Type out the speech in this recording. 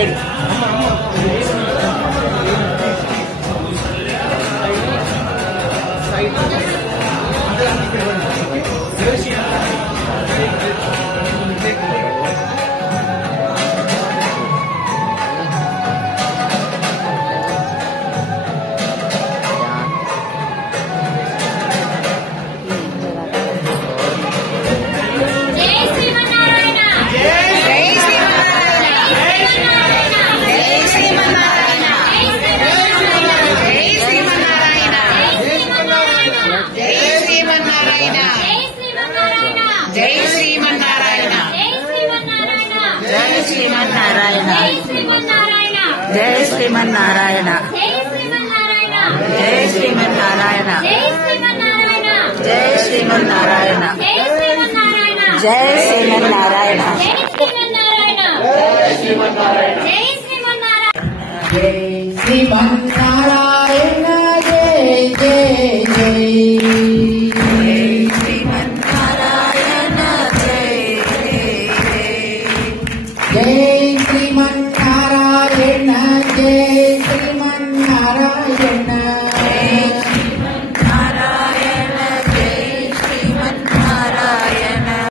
side जय श्रीमन्नारायण जय श्रीमन्नारायण जय श्रीमन्नारायण जय श्रीमन्नारायण जय श्रीमन्नारायण जय श्रीमन्नारायण जय जय जय श्रीमन्नारायण जय श्रीमन्नारायण